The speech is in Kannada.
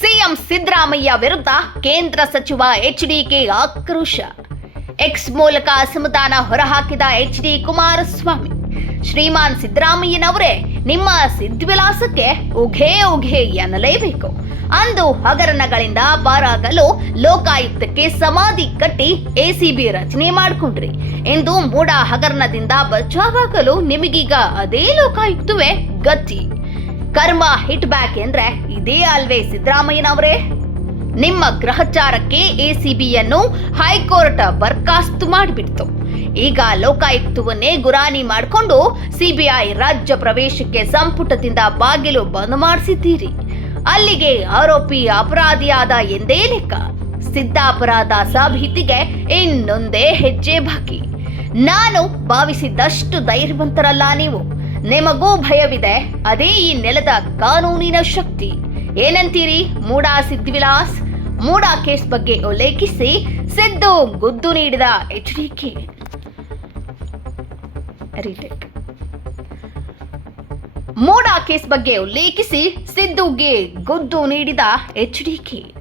ಸಿಎಂ ಸಿದ್ದರಾಮಯ್ಯ ವಿರುದ್ಧ ಕೇಂದ್ರ ಸಚಿವ ಎಚ್ಡಿಕೆ ಆಕ್ರೋಶ. ಎಕ್ಸ್ ಮೂಲಕ ಅಸಮಾಧಾನ ಹೊರಹಾಕಿದ ಎಚ್ಡಿ ಕುಮಾರಸ್ವಾಮಿ, ಶ್ರೀಮಾನ್ ಸಿದ್ದರಾಮಯ್ಯನವರೇ, ನಿಮ್ಮ ಸಿದ್ಧವಿಲಾಸಕ್ಕೆ ಉಘೆ ಉಘೆ ಎನ್ನಲೇಬೇಕು. ಅಂದು ಹಗರಣಗಳಿಂದ ಪಾರಾಗಲು ಲೋಕಾಯುಕ್ತಕ್ಕೆ ಸಮಾಧಿ ಕಟ್ಟಿ ಎಸಿಬಿ ರಚನೆ ಮಾಡಿಕೊಂಡ್ರಿ. ಇಂದು ಮೂಡ ಹಗರಣದಿಂದ ಬಚಾವಾಗಲು ನಿಮಗೀಗ ಅದೇ ಲೋಕಾಯುಕ್ತವೇ ಗತಿ. ಕರ್ಮ ಹಿಟ್ ಬ್ಯಾಕ್ ಎಂದ್ರೆ ಇದೇ ಅಲ್ವೇ ಸಿದ್ದರಾಮಯ್ಯನವರೇ? ನಿಮ್ಮ ಗ್ರಹಚಾರಕ್ಕೆ ಎಸಿಬಿಯನ್ನು ಹೈಕೋರ್ಟ್ ಬರ್ಖಾಸ್ತು ಮಾಡಿಬಿಡ್ತು. ಈಗ ಲೋಕಾಯುಕ್ತವನ್ನೇ ಗುರಾಣಿ ಮಾಡಿಕೊಂಡು ಸಿಬಿಐ ರಾಜ್ಯ ಪ್ರವೇಶಕ್ಕೆ ಸಂಪುಟದಿಂದ ಬಾಗಿಲು ಬಂದ್ ಮಾಡಿಸಿದ್ದೀರಿ. ಅಲ್ಲಿಗೆ ಆರೋಪಿ ಅಪರಾಧಿಯಾದ ಎಂದೇ ಲೆಕ್ಕ. ಸಿದ್ಧಾಪರಾಧ ಸಾಬೀತಿಗೆ ಇನ್ನೊಂದೇ ಹೆಜ್ಜೆ ಬಾಕಿ. ನಾನು ಭಾವಿಸಿದ್ದಷ್ಟು ಧೈರ್ಯವಂತರಲ್ಲ ನೀವು. ನಿಮಗೂ ಭಯವಿದೆ. ಅದೇ ಈ ನೆಲದ ಕಾನೂನಿನ ಶಕ್ತಿ. ಏನಂತೀರಿ? ಮೂಡಾ ಸಿದ್ಧವಿಲಾಸ್ ಮೂಡಾ ಕೇಸ್ ಬಗ್ಗೆ ಉಲ್ಲೇಖಿಸಿ ಸಿದ್ದು ಗುದ್ದು ನೀಡಿದ ಎಚ್ಡಿಕೆ. ಮೂಡಾ ಕೇಸ್ ಬಗ್ಗೆ ಉಲ್ಲೇಖಿಸಿ ಸಿದ್ದುಗೆ ಗುದ್ದು ನೀಡಿದ ಎಚ್ಡಿಕೆ.